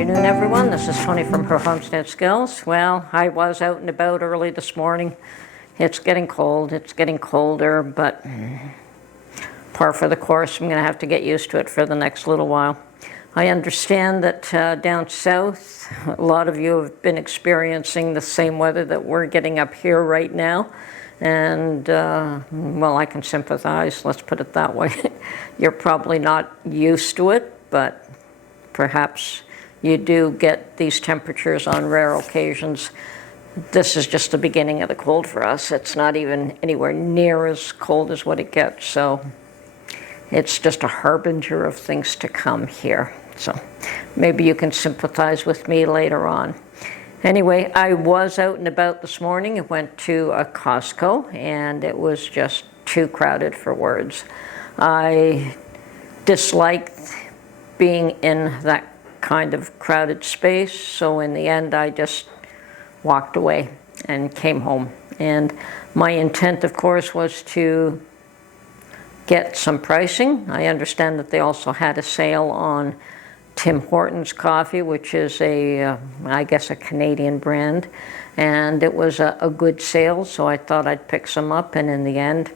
afternoon, everyone. This is Tony from Her Homestead Skills. Well, I was out and about early this morning. It's getting cold. It's getting colder, but par for the course. I'm going to have to get used to it for the next little while. I understand that down south, a lot of you have been experiencing the same weather that we're getting up here right now. And, well, I can sympathize, let's put it that way. You're probably not used to it, but perhaps you do get these temperatures on rare occasions. This is just the beginning of the cold for us. It's not even anywhere near as cold as what it gets, so it's just a harbinger of things to come here. So maybe you can sympathize with me later on. Anyway, I was out and about this morning. I went to a Costco, and it was just too crowded for words. I disliked being in that kind of crowded space, so in the end I just walked away and came home. And my intent, of course, was to get some pricing. I understand that they also had a sale on Tim Hortons coffee, which is I guess a Canadian brand, and it was a good sale, so I thought I'd pick some up, and in the end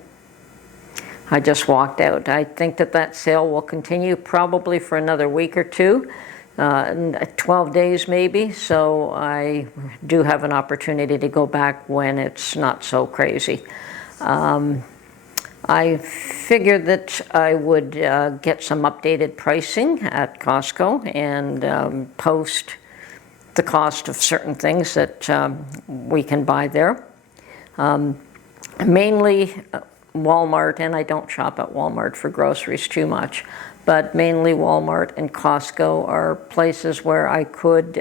I just walked out. I think that sale will continue probably for another week or two, 12 days maybe, so I do have an opportunity to go back when it's not so crazy. I figured that I would get some updated pricing at Costco and post the cost of certain things that we can buy there. Mainly Walmart, and I don't shop at Walmart for groceries too much, but mainly Walmart and Costco are places where I could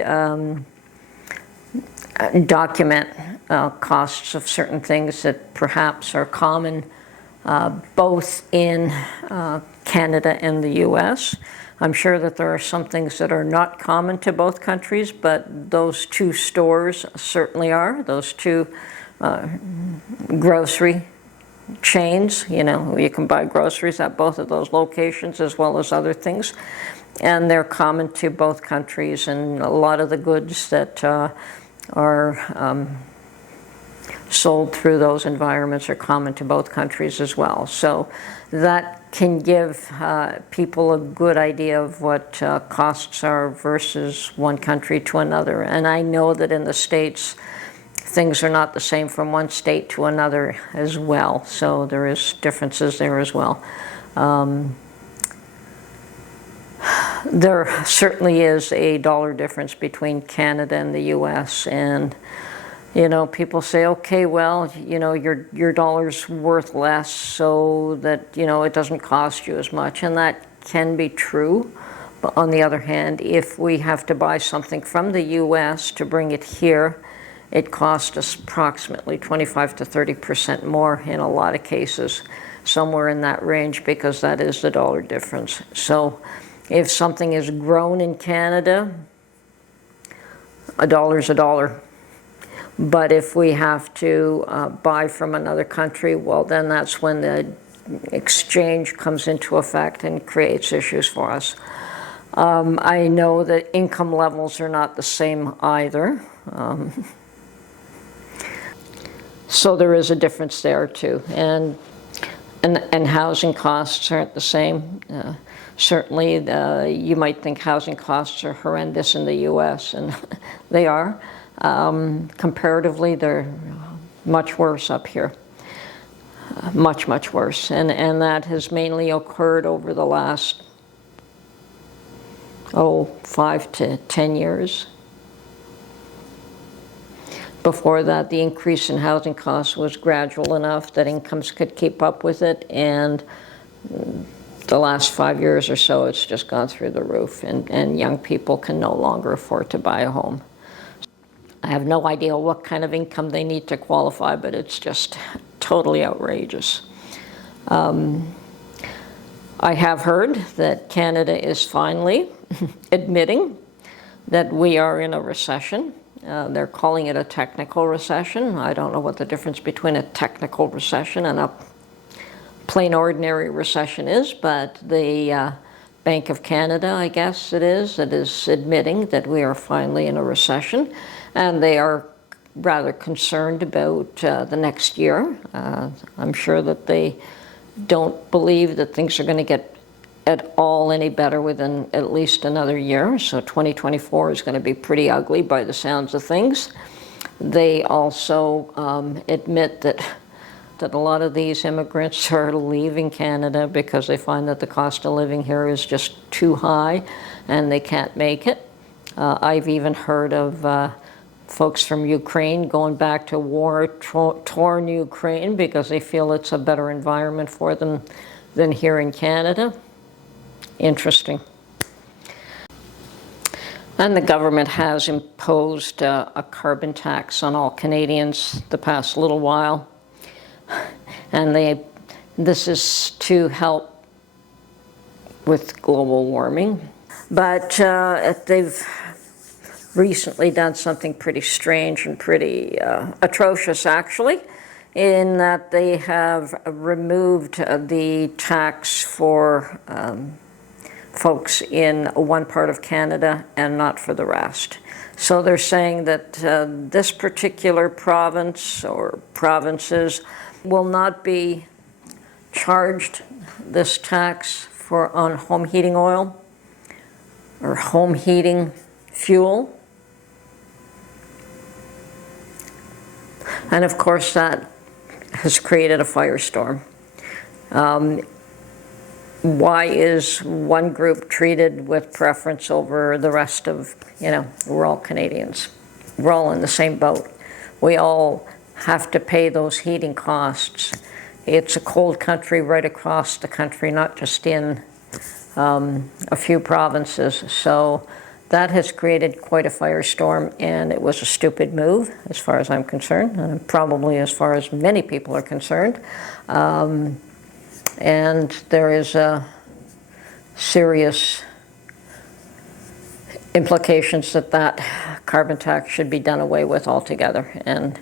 document costs of certain things that perhaps are common both in Canada and the US. I'm sure that there are some things that are not common to both countries, but those two stores certainly are. Those two grocery chains, you can buy groceries at both of those locations as well as other things. And they're common to both countries, and a lot of the goods that are sold through those environments are common to both countries as well. So that can give people a good idea of what costs are versus one country to another. And I know that in the States, things are not the same from one state to another as well. So there is differences there as well. There certainly is a dollar difference between Canada and the US, and people say, okay, well, your dollar's worth less, so that, it doesn't cost you as much. And that can be true. But on the other hand, if we have to buy something from the US to bring it here, it costs us approximately 25 to 30% more in a lot of cases, somewhere in that range, because that is the dollar difference. So if something is grown in Canada, a dollar's a dollar. But if we have to buy from another country, well, then that's when the exchange comes into effect and creates issues for us. I know that income levels are not the same either. So there is a difference there too. And housing costs aren't the same. Certainly, you might think housing costs are horrendous in the US, and they are. Comparatively, they're much worse up here. Much, much worse. And that has mainly occurred over the last, 5 to 10 years. Before that, the increase in housing costs was gradual enough that incomes could keep up with it, and the last 5 years or so, it's just gone through the roof, and young people can no longer afford to buy a home. I have no idea what kind of income they need to qualify, but it's just totally outrageous. I have heard that Canada is finally admitting that we are in a recession. They're calling it a technical recession. I don't know what the difference between a technical recession and a plain ordinary recession is, but the Bank of Canada, I guess it is admitting that we are finally in a recession, and they are rather concerned about the next year. I'm sure that they don't believe that things are going to get at all any better within at least another year. So 2024 is going to be pretty ugly by the sounds of things. They also admit that a lot of these immigrants are leaving Canada because they find that the cost of living here is just too high and they can't make it. I've even heard of folks from Ukraine going back to war-torn Ukraine because they feel it's a better environment for them than here in Canada. Interesting. And the government has imposed a carbon tax on all Canadians the past little while. And this is to help with global warming. But they've recently done something pretty strange and pretty atrocious, actually, in that they have removed the tax for folks in one part of Canada and not for the rest. So they're saying that this particular province or provinces will not be charged this tax on home heating oil or home heating fuel. And of course that has created a firestorm. Why is one group treated with preference over the rest of, we're all Canadians. We're all in the same boat. We all have to pay those heating costs. It's a cold country right across the country, not just in a few provinces. So that has created quite a firestorm, and it was a stupid move as far as I'm concerned, and probably as far as many people are concerned. And there is serious implications that carbon tax should be done away with altogether. And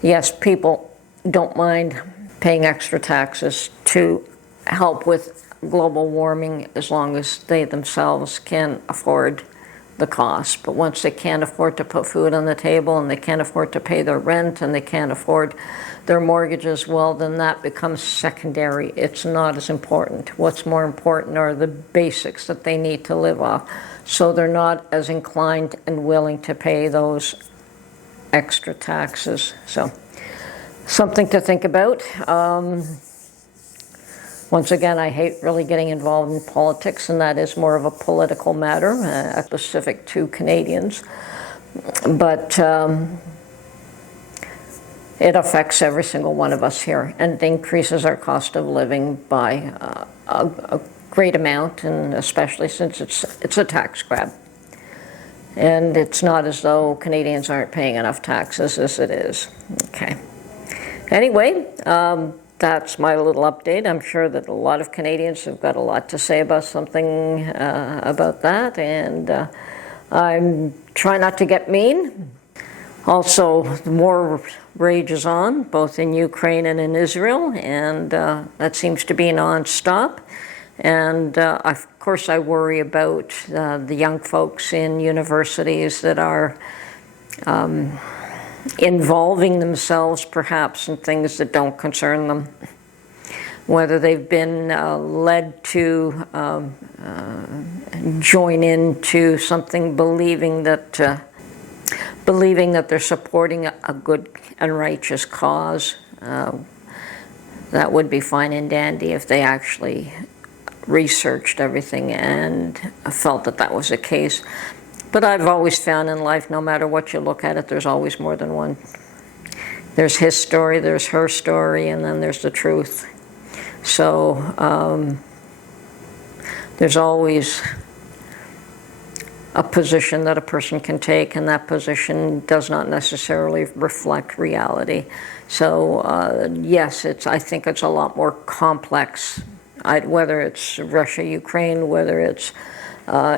yes, people don't mind paying extra taxes to help with global warming as long as they themselves can afford the cost. But once they can't afford to put food on the table and they can't afford to pay their rent and they can't afford their mortgages, well, then that becomes secondary. It's not as important. What's more important are the basics that they need to live off. So they're not as inclined and willing to pay those extra taxes. So something to think about. Once again, I hate really getting involved in politics, and that is more of a political matter, specific to Canadians. But it affects every single one of us here, and it increases our cost of living by a great amount, and especially since it's a tax grab. And it's not as though Canadians aren't paying enough taxes as it is. Okay. Anyway, that's my little update. I'm sure that a lot of Canadians have got a lot to say about something about that, and I'm trying not to get mean. Also, the war rages on, both in Ukraine and in Israel, and that seems to be non-stop. And of course, I worry about the young folks in universities that are involving themselves perhaps in things that don't concern them, whether they've been led to join into something believing that they're supporting a good and righteous cause. That would be fine and dandy if they actually researched everything and felt that that was the case. But I've always found in life, no matter what you look at it, there's always more than one. There's his story, there's her story, and then there's the truth. So there's always a position that a person can take, and that position does not necessarily reflect reality. So yes, I think it's a lot more complex, whether it's Russia, Ukraine, whether it's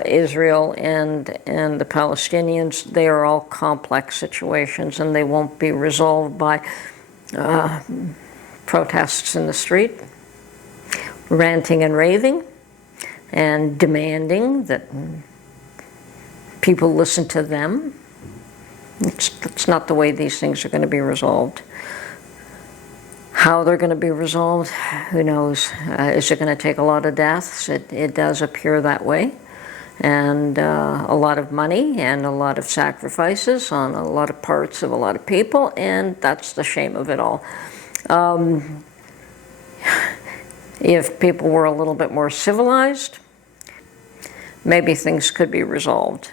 Israel and the Palestinians. They are all complex situations, and they won't be resolved by protests in the street, ranting and raving. and demanding that people listen to them. It's not the way these things are going to be resolved. How they're going to be resolved, who knows? Is it going to take a lot of deaths? It does appear that way. And a lot of money and a lot of sacrifices on a lot of parts of a lot of people, and that's the shame of it all. If people were a little bit more civilized, maybe things could be resolved.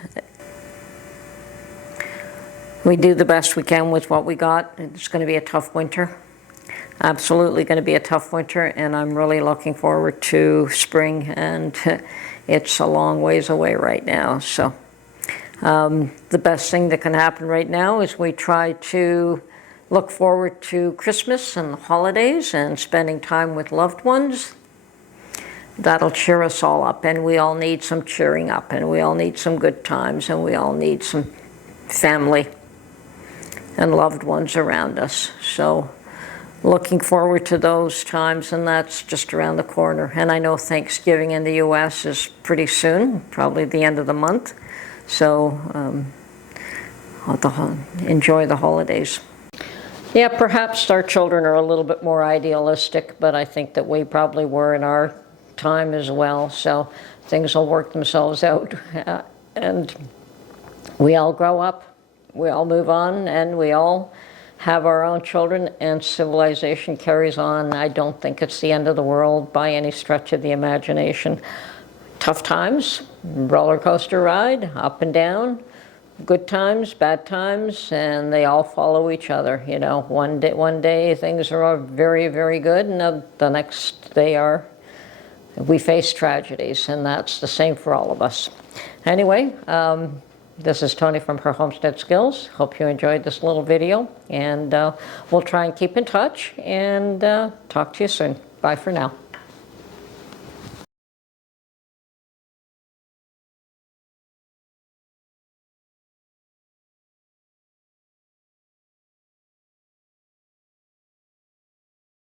We do the best we can with what we got. It's going to be a tough winter. Absolutely going to be a tough winter, and I'm really looking forward to spring, and it's a long ways away right now. So the best thing that can happen right now is we try to look forward to Christmas and the holidays and spending time with loved ones. That'll cheer us all up, and we all need some cheering up, and we all need some good times, and we all need some family and loved ones around us. So looking forward to those times, and that's just around the corner. And I know Thanksgiving in the U.S. is pretty soon, probably the end of the month. So enjoy the holidays. Yeah, perhaps our children are a little bit more idealistic, but I think that we probably were in our time as well. So things will work themselves out, and we all grow up, we all move on, and we all have our own children, and civilization carries on. I don't think it's the end of the world by any stretch of the imagination. Tough times, roller coaster ride, up and down, good times, bad times, and they all follow each other. You know, one day things are very, very good, and the next we face tragedies, and that's the same for all of us. Anyway, this is Tony from Her Homestead Skills. Hope you enjoyed this little video, and we'll try and keep in touch, and talk to you soon. Bye for now.